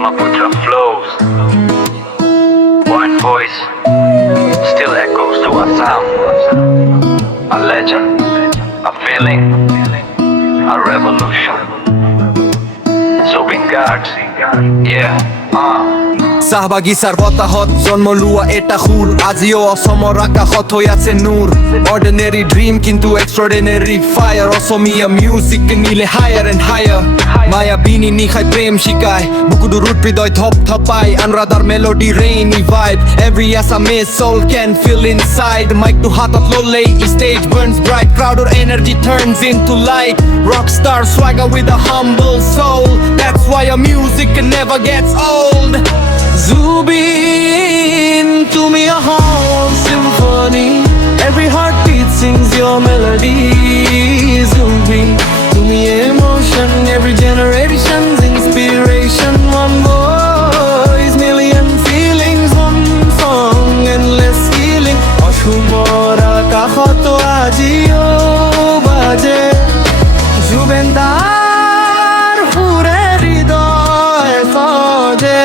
Brahmaputra flows. One voice still echoes to Assam. A legend, a feeling, a revolution. Zubeen Garg, yeah, চাহবাগিচাৰ বতাহত জন্ম লোৱা এটা সুৰ আজিও অসমৰ আকাশত হৈ আছে নূৰ অৰ্ডিনেৰী ড্ৰিম কিন্তু এক্সট্ৰাঅৰ্ডিনেৰী ফায়াৰ অসমীয়া মিউজিক নিলে হায়াৰ এণ্ড হায়াৰ মায়াবিনী নিশাই প্ৰেম শিকায় বুকুটো ৰুট হৃদয় থপ থপাই another melody rainy vibe every Assamese soul can feel inside মাইকটো হাতত ল'লেই stage burns bright crowdৰ energy turns into light rockstar swagger with a humble soul that's why our music never gets old Zubeen, to me a whole symphony Every heartbeat sings your melody Zubeen, to me emotion Every generation's inspiration One voice, million feelings One song, endless healing Assamor akashoto ajio baje Jubeen dar hure hridoy saje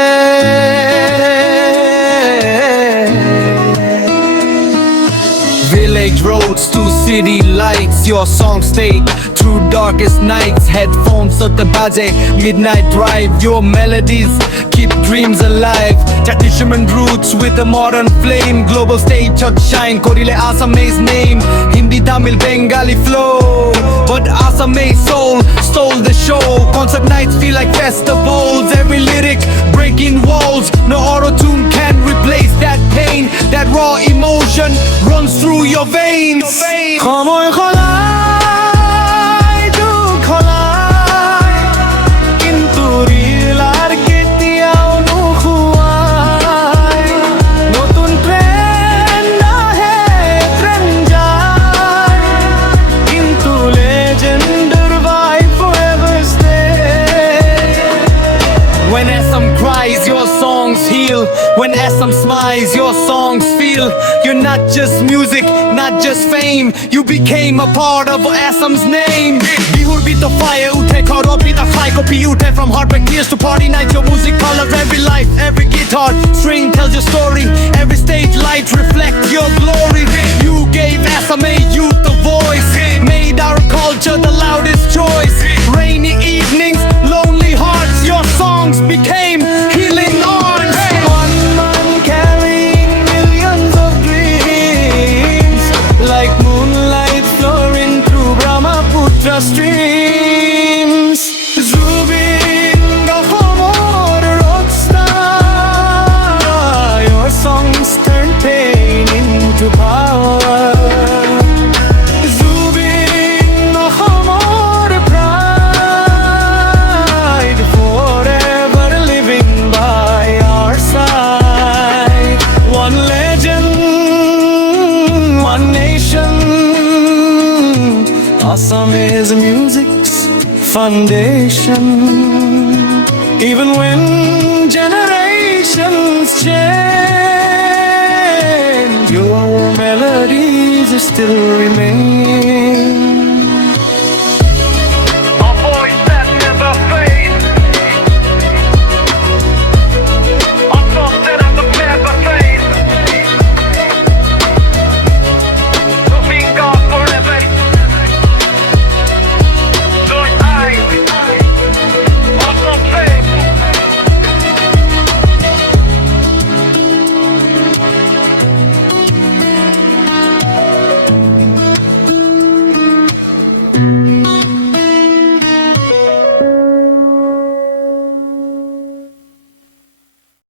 Village roads to city lights Your songs take through darkest nights Headphones at the baje Midnight drive Your melodies keep dreams alive Traditional roots with a modern flame Global stage shine Korile Assamese name Hindi, Tamil, Bengali flow But Assamese soul stole the show Concert nights feel like festivals Every lyric breaking walls No auto-tune can replace that pain That raw emotion runs through your veins Khamoy kholai tu kholai Kintu real ar ketiao nu khuai Notun trend ahe trend jai Kintu legend survive forever stay When Assam cries your songs heal When Assam smiles your songs feel You're not just music, not just fame You became a part of Assam's name Bihur beat the fire, uthe kharo beat the high Copy uthe from heartbreak tears to party nights Your music colors every life, every guitar string tells your story Every stage light reflect your glory You gave Assamese youth a voice Made our culture the loudest choice Rainy evenings, lonely hearts Your songs became healing arms One man carrying millions of dreams Like moonlight flowing through Brahmaputra streams Zubeen Garg, rockstar Your songs turn pain into power Zubeen Garg, pride Forever living by our side One legend, one nation Assamese music's foundation Even when generations change Your melodies still remain